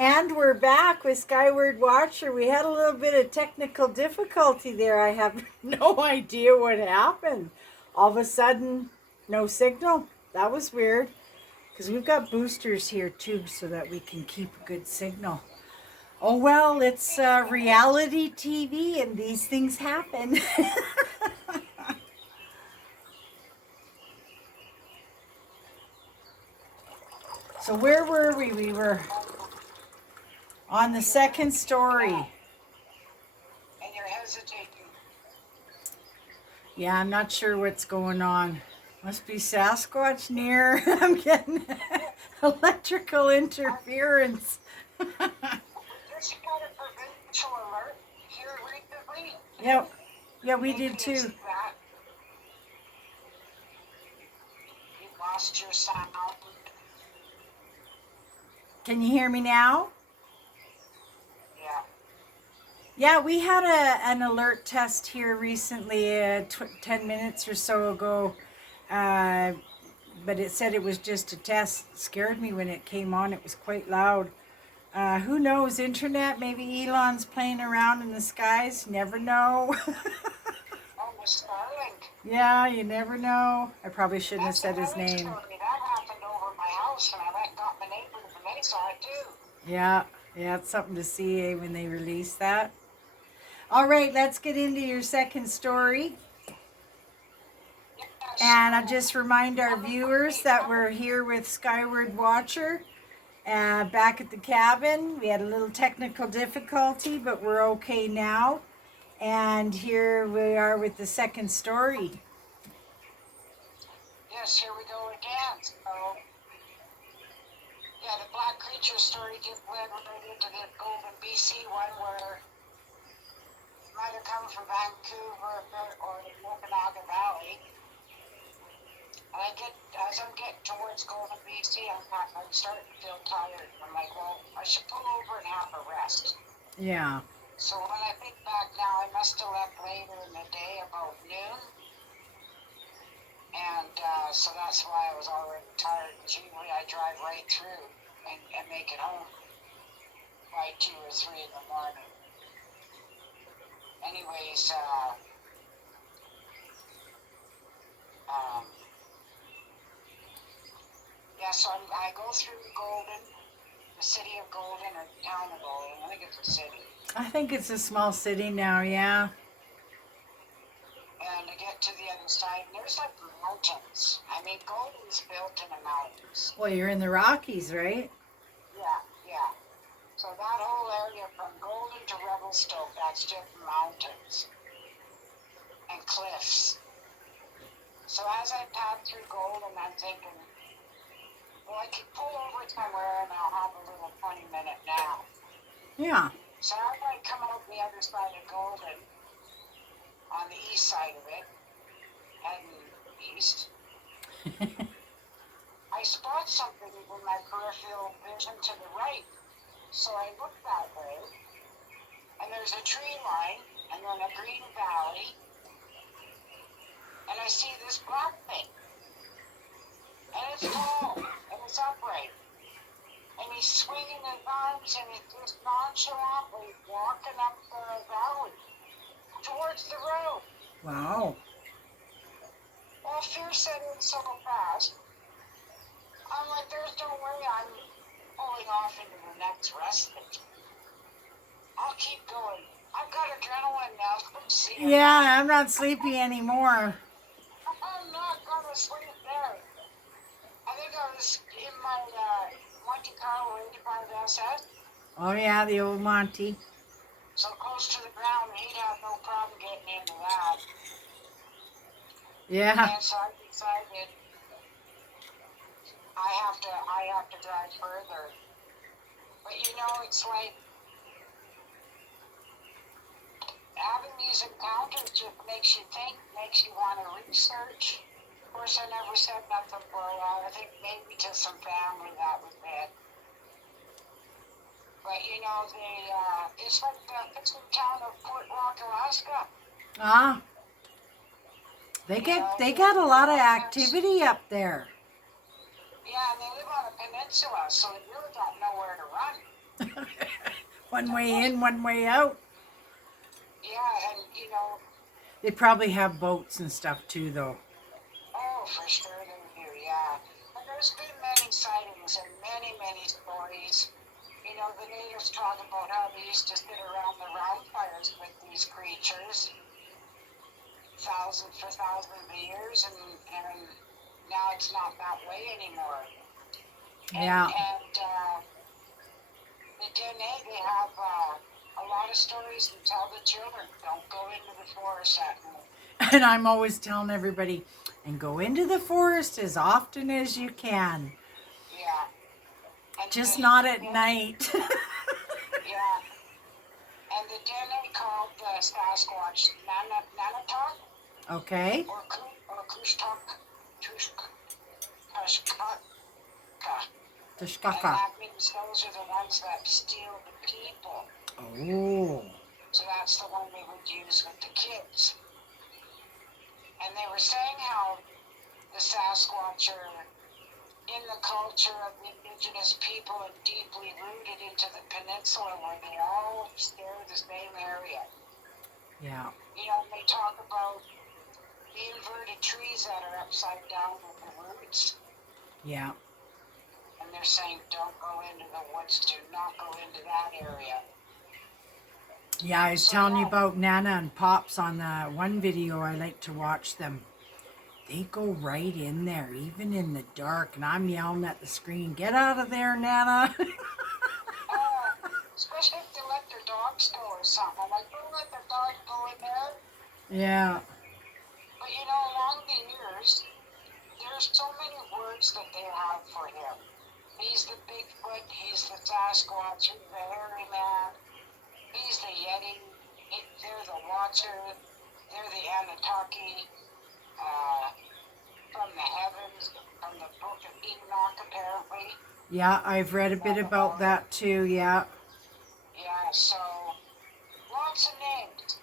And we're back with Skyward Watcher. We had a little bit of technical difficulty there. I have no idea what happened. All of a sudden, no signal. That was weird. Because we've got boosters here too so that we can keep a good signal. Oh well, it's reality TV and these things happen. So where were we? We were on the second story. And you're hesitating. Yeah, I'm not sure what's going on. Must be Sasquatch near. I'm getting electrical interference. We just got a provincial alert here recently. Yep. Yeah, we did Maybe too. it's that. You lost your sound. Can you hear me now? Yeah. Yeah, we had an alert test here recently, 10 minutes or so ago. But it said it was just a test. It scared me when it came on. It was quite loud. Who knows? Internet? Maybe Elon's playing around in the skies. Never know. Oh, with Starlink. Yeah, you never know. I probably shouldn't have That's said his another name. story. That happened over my house, and I went and got my neighbors, and they saw it too. Yeah, it's something to see when they release that. All right, let's get into your second story. Yes. And I just remind our viewers that we're here with Skyward Watcher back at the cabin. We had a little technical difficulty, but we're okay now. And here we are with the second story. Yes, here we go again. So, yeah, the Black Creature story just led right into the Golden, BC one where it might have come from Vancouver or the Okanagan Valley. And as I'm getting towards Golden, BC, I'm starting to feel tired. I'm like, well, I should pull over and have a rest. Yeah. So when I think back now, I must have left later in the day, about noon. And so that's why I was already tired. Because usually I drive right through and make it home by 2 or 3 in the morning. Anyways, yeah, so I go through Golden, the city of Golden, or the town of Golden. I think it's a city. I think it's a small city now, yeah. And I get to the other side, and there's like mountains. I mean, Golden's built in the mountains. Well, you're in the Rockies, right? Yeah. So that whole area from Golden to Revelstoke, that's just mountains and cliffs. So as I pass through Golden, I'm thinking, well, I could pull over somewhere and I'll have a little 20-minute nap. Yeah. So as I come out the other side of Golden, on the east side of it, heading east, I spot something in my peripheral vision to the right. So I look that way, and there's a tree line, and then a green valley, and I see this black thing. And it's tall, and it's upright. And he's swinging his arms, and he's just nonchalantly walking up the valley towards the road. Wow. Well, fear set in so fast. I'm like, there's no way I'm pulling off into the next respite. I'll keep going. I've got adrenaline now from seeing. Yeah, I'm not sleepy anymore. I'm not gonna sleep there. I think I was in my Monte Carlo 85 SS, Oh yeah, the old Monty. so close to the ground, he'd have no problem getting into that. Yeah. And so I decided I have to drive further. But you know, it's like having these encounters just makes you think, makes you want to research. Of course, I never said nothing for a while. I think maybe to some family that was it. But you know, it's like the fishing town of Fort Rock, Alaska. Ah. They got a lot of activity up there. Yeah, and they live on a peninsula, so they really got nowhere to run. One way in, one way out. Yeah, and you know, They probably have boats and stuff too, though. oh, for sure they do, yeah. And there's been many sightings and many, many stories. You know, the natives talk about how they used to sit around the round fires with these creatures thousands of years, and now it's not that way anymore. Yeah. And the DNA, they have a lot of stories to tell the children. Don't go into the forest at night. And I'm always telling everybody, and go into the forest as often as you can. Yeah. And Just not at yeah, night. yeah. And the DNA called the Sasquatch Nanatok Okay. or Kushtok, Tushkaka. The And shkaka. that means those are the ones that steal the people. Oh. So that's the one they would use with the kids. And they were saying how the Sasquatch are in the culture of the indigenous people and deeply rooted into the peninsula where they all share the same area. Yeah. You know, they talk about the inverted trees that are upside down with the roots. Yeah. And they're saying, don't go into the woods, do not go into that area. Yeah, I was telling you about Nana and Pops on the one video. I like to watch them. They go right in there, even in the dark, and I'm yelling at the screen, get out of there, Nana. Especially if they let their dogs go or something. I'm like, don't let their dog go in there. Yeah. But you know, along the years, there's so many words that they have for him. He's the Bigfoot, he's the Sasquatch, he's the hairy man, he's the Yeti, they're the Watcher, they're the Anunnaki, from the heavens, from the book of Enoch, apparently. Yeah, I've read a bit about that too, yeah. Yeah, so lots of names,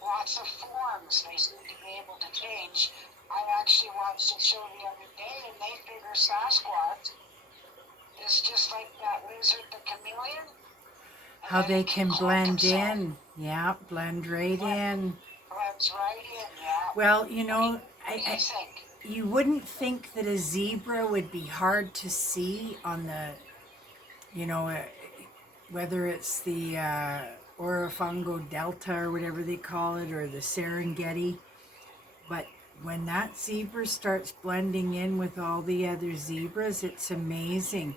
lots of forms they seem to be able to change. I actually watched a show the other day, and they figure Sasquatch is just like that lizard, the chameleon. How they can blend in. Yeah, blend right in. Blends right in, yeah. Well, you know, What do you think? you wouldn't think that a zebra would be hard to see on the, you know, whether it's the Orofungo Delta or whatever they call it, or the Serengeti. But when that zebra starts blending in with all the other zebras, it's amazing.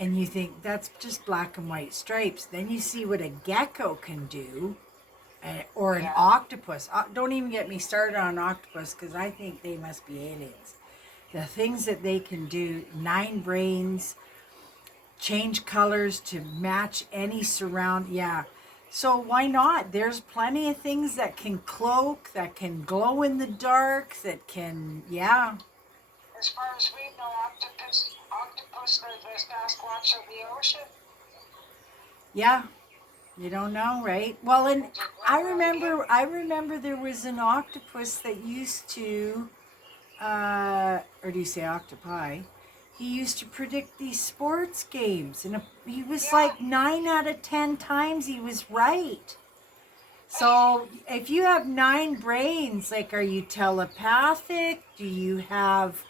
And you think that's just black and white stripes. Then you see what a gecko can do, or an octopus. Don't even get me started on octopus, because I think they must be aliens. The things that they can do, 9 brains, change colors to match any surround. Yeah. So why not? There's plenty of things that can cloak, that can glow in the dark, that can, yeah. As far as we know, octopus are the Sasquatch of the ocean. Yeah. You don't know, right? Well, and I remember there was an octopus that used to, or do you say octopi? He used to predict these sports games, and he was like 9 out of 10 times he was right. So if you have 9 brains, like, are you telepathic? Do you have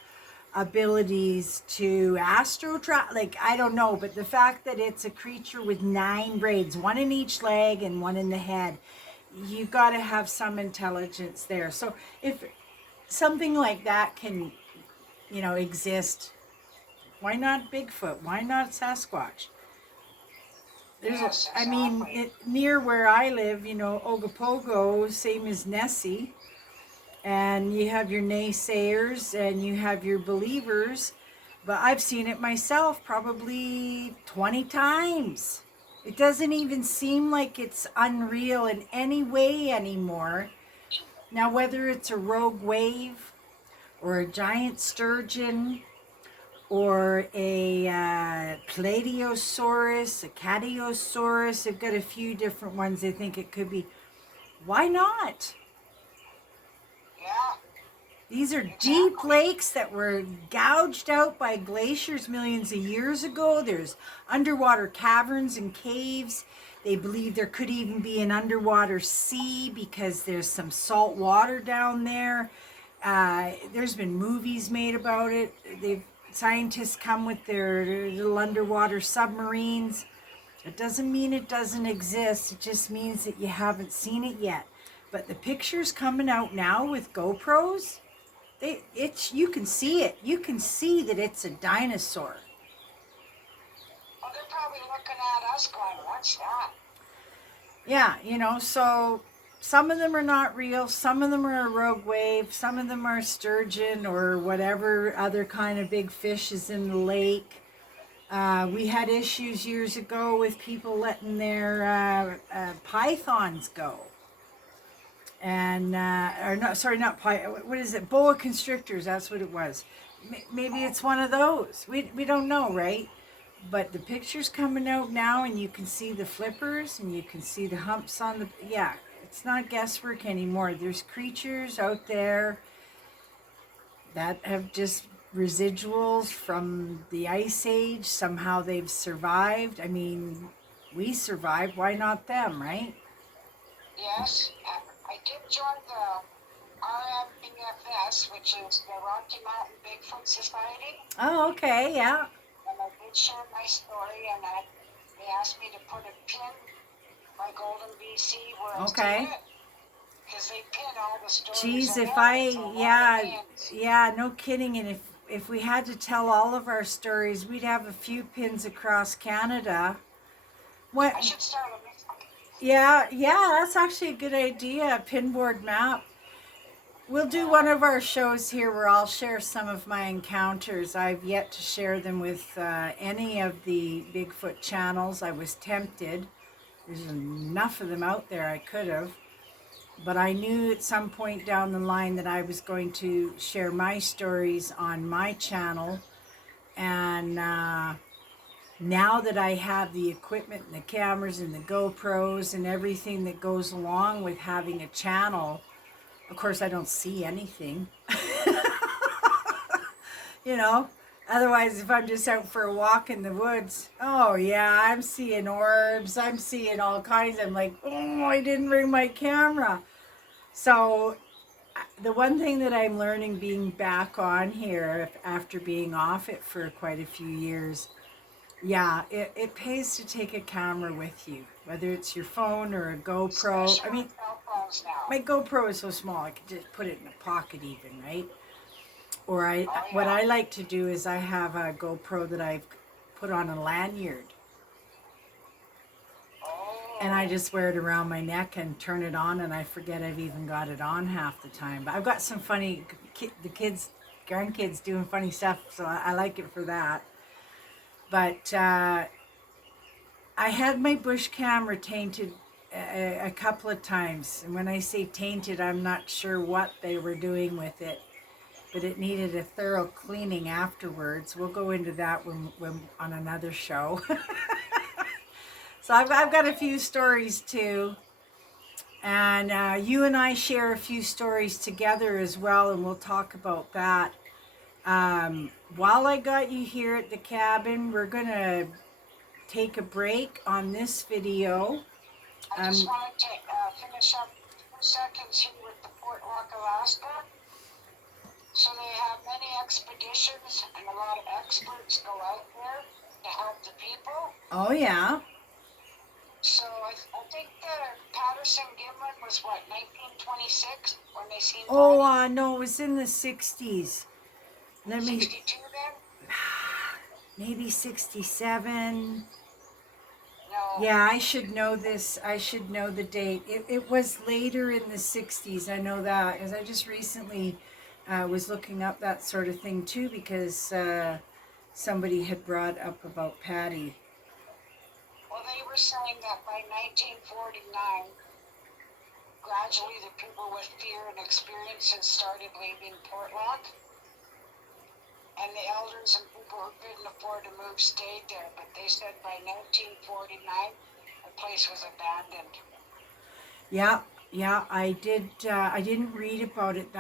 abilities to astro travel? Like, I don't know, but the fact that it's a creature with 9 brains, 1 in each leg and 1 in the head, you got to have some intelligence there. So if something like that can, you know, exist, why not Bigfoot? Why not Sasquatch? There's, Yes, I mean, near where I live, you know, Ogopogo, same as Nessie, and you have your naysayers and you have your believers, but I've seen it myself probably 20 times. It doesn't even seem like it's unreal in any way anymore. Now, whether it's a rogue wave or a giant sturgeon or a Plateosaurus, a Catiosaurus, they've got a few different ones they think it could be. Why not? Yeah. These are deep Exactly. lakes that were gouged out by glaciers millions of years ago. There's underwater caverns and caves. They believe there could even be an underwater sea because there's some salt water down there. There's been movies made about it. Scientists come with their little underwater submarines. It doesn't mean it doesn't exist. It just means that you haven't seen it yet. But the pictures coming out now with GoPros, you can see it. You can see that it's a dinosaur. Well, they're probably looking at us going, what's that? Yeah, so some of them are not real, some of them are a rogue wave, some of them are sturgeon or whatever other kind of big fish is in the lake. We had issues years ago with people letting their pythons go. And, or not, sorry, not what is it? Boa constrictors, that's what it was. Maybe it's one of those. We don't know, right? But the picture's coming out now, and you can see the flippers, and you can see the humps on the, yeah, it's not guesswork anymore. There's creatures out there that have just residuals from the ice age. Somehow they've survived. I mean, we survived. Why not them, right? Yes, I did join the RMBFS, which is the Rocky Mountain Bigfoot Society, Oh, okay, yeah. and I did share my story, and they asked me to put a pin by Golden, BC, where I was Okay. doing it, because they pin all the stories. Geez, in if there. It's a I, lot of yeah, pins. yeah, no kidding. And if we had to tell all of our stories, we'd have a few pins across Canada. What? I should start a Yeah, that's actually a good idea. A pinboard map. We'll do one of our shows here where I'll share some of my encounters. I've yet to share them with any of the Bigfoot channels. I was tempted. There's enough of them out there I could have. But I knew at some point down the line that I was going to share my stories on my channel. And now that I have the equipment and the cameras and the GoPros and everything that goes along with having a channel, of course, I don't see anything. you know, Otherwise, if I'm just out for a walk in the woods, oh yeah, I'm seeing orbs, I'm seeing all kinds. I'm like, oh, I didn't bring my camera. So the one thing that I'm learning being back on here after being off it for quite a few years, yeah, it pays to take a camera with you, whether it's your phone or a GoPro. I Especially mean, with cell phones now. my GoPro is so small, I could just put it in a pocket even, right? Or Oh what yeah. I like to do is I have a GoPro that I've put on a lanyard, and I Oh. just wear it around my neck and turn it on, and I forget I've even got it on half the time. But I've got some funny, the kids, grandkids doing funny stuff, so I like it for that. But I had my bush camera tainted a couple of times, and when I say tainted, I'm not sure what they were doing with it, but it needed a thorough cleaning afterwards. We'll go into that when on another show. So I've got a few stories too, and you and I share a few stories together as well, and we'll talk about that. While I got you here at the cabin, we're gonna take a break on this video. I just wanted to finish up 2 seconds here with the Fort Rock, Alaska. So they have many expeditions, and a lot of experts go out there to help the people. Oh yeah. So I think Patterson Gimlin was what, 1926 when they seen Oh bodies? no, it was in the 60s. Let me 62 then? maybe 67. No. Yeah, I should know this. I should know the date. It was later in the 60s. I know that because I just recently was looking up that sort of thing too because somebody had brought up about Patty. Well, they were saying that by 1949, gradually the people with fear and experiences started leaving Port Rock. And the elders and people who couldn't afford to move stayed there. But they said by 1949, the place was abandoned. Yeah, I did. I didn't read about it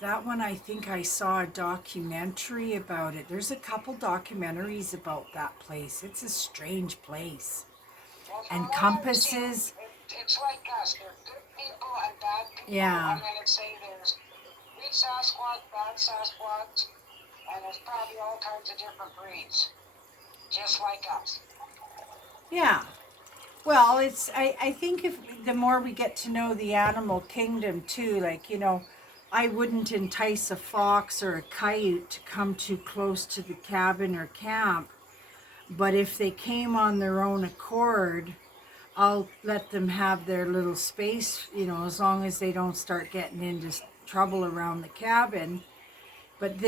that one, I think I saw a documentary about it. There's a couple documentaries about that place. It's a strange place. Well, from And what I've seen, compasses. it's like us. There's good people and bad people. Yeah. I'm going to say there's good Sasquatch, bad Sasquatch, and there's probably all kinds of different breeds, just like us. Yeah. Well, I think if the more we get to know the animal kingdom too, like, I wouldn't entice a fox or a coyote to come too close to the cabin or camp. But if they came on their own accord, I'll let them have their little space, as long as they don't start getting into trouble around the cabin. But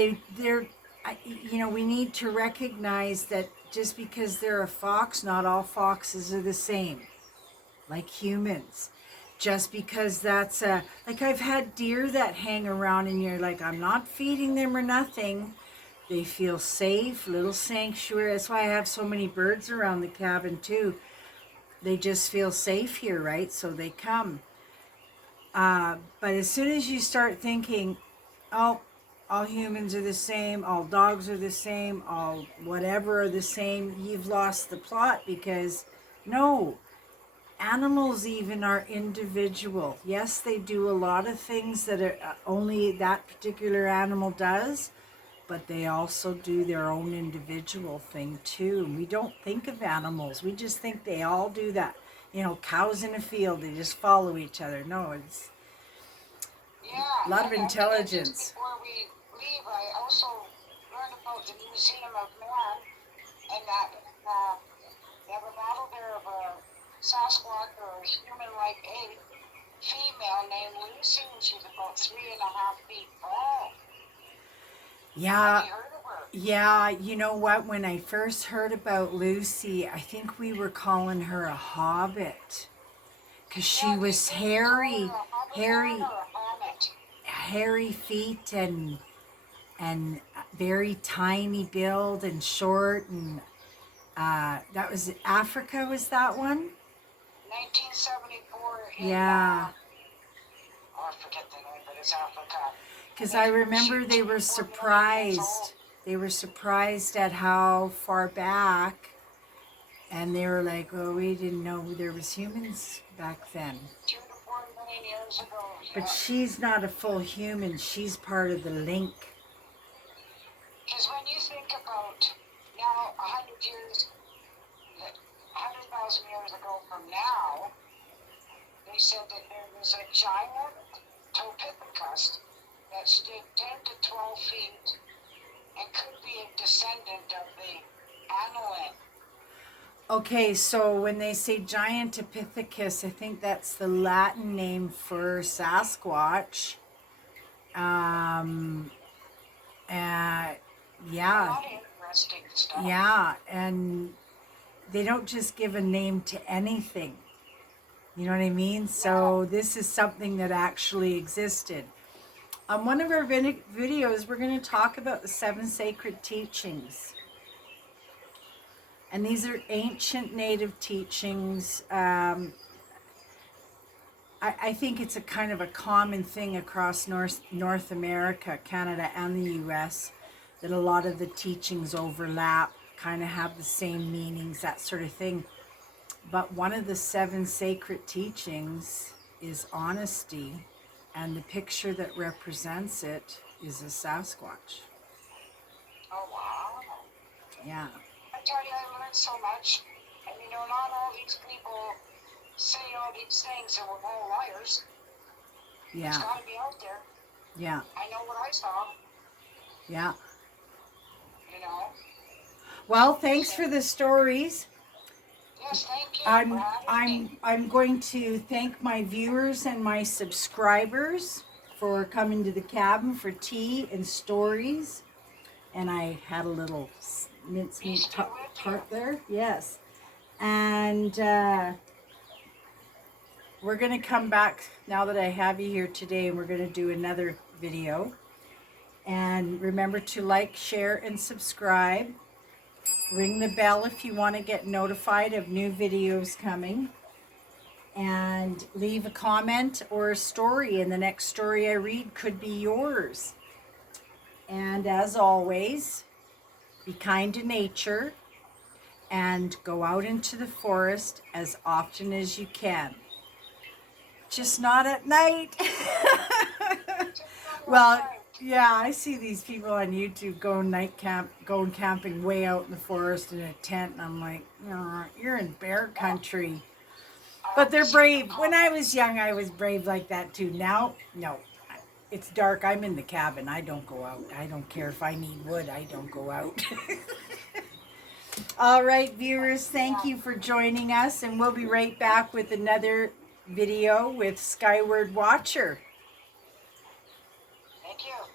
we need to recognize that just because they're a fox, not all foxes are the same, like humans. Just because like I've had deer that hang around and you're like, I'm not feeding them or nothing. They feel safe, little sanctuary. That's why I have so many birds around the cabin too. They just feel safe here, right? So they come. But as soon as you start thinking, oh, all humans are the same, all dogs are the same, all whatever are the same, you've lost the plot, because no, animals even are individual. Yes, they do a lot of things that are only that particular animal does, but they also do their own individual thing too. We don't think of animals. We just think they all do that. Cows in a field, they just follow each other. No, it's Yeah, a lot of and just intelligence. before we leave, I also learned about the Museum of Man, and that they have a model there of a Sasquatch or a human-like ape female named Lucy, and she's about 3.5 feet tall. Yeah, Have you heard of her? yeah. You know what? When I first heard about Lucy, I think we were calling her a hobbit because she Yeah, was they call her hairy, a hobbit man hairy, or a hobbit. hairy feet and very tiny build and short, and that was Africa. Was that one? 1974 in, Yeah, oh, I forget the name, but it's Africa. because I And remember they she's were 2 to 4 million years surprised. old. They were surprised at how far back. And they were like, "Oh, we didn't know there was humans back then." 2 to 4 million years ago, But yeah. she's not a full human. She's part of the link. Because when you think about now, 100,000 years ago from now, they said that there was a giant Topithecus that stood 10 to 12 feet and could be a descendant of the Anolin. Okay, so when they say giant Epithecus, I think that's the Latin name for Sasquatch. Um, uh, A yeah, lot of interesting stuff. yeah, and they don't just give a name to anything. You know what I mean? So this is something that actually existed. On one of our videos, we're going to talk about the 7 sacred teachings. And these are ancient native teachings. I think it's a kind of a common thing across North America, Canada, and the US, that a lot of the teachings overlap, kind of have the same meanings, that sort of thing. But one of the 7 sacred teachings is honesty, and the picture that represents it is a Sasquatch. Oh, wow. Yeah. I tell you, I learned so much. And not all these people say all these things and we're all liars. It's Yeah. got to be out there. Yeah. I know what I saw. Yeah. You know. Well, thanks for the stories. Yes, thank you for having me. I'm going to thank my viewers and my subscribers for coming to the cabin for tea and stories. And I had a little mincemeat tart there. Yes. And we're going to come back now that I have you here today, and we're going to do another video. And remember to like, share, and subscribe. Ring the bell if you want to get notified of new videos coming. and leave a comment or a story, and the next story I read could be yours. And as always, be kind to nature and go out into the forest as often as you can. Just not at night. Well, yeah, I see these people on YouTube going camping way out in the forest in a tent, and I'm like, you're in bear country. But they're brave. When I was young, I was brave like that too. Now, no. It's dark. I'm in the cabin. I don't go out. I don't care if I need wood. I don't go out. All right, viewers, thank you for joining us, and we'll be right back with another video with Skyward Watcher. Thank you.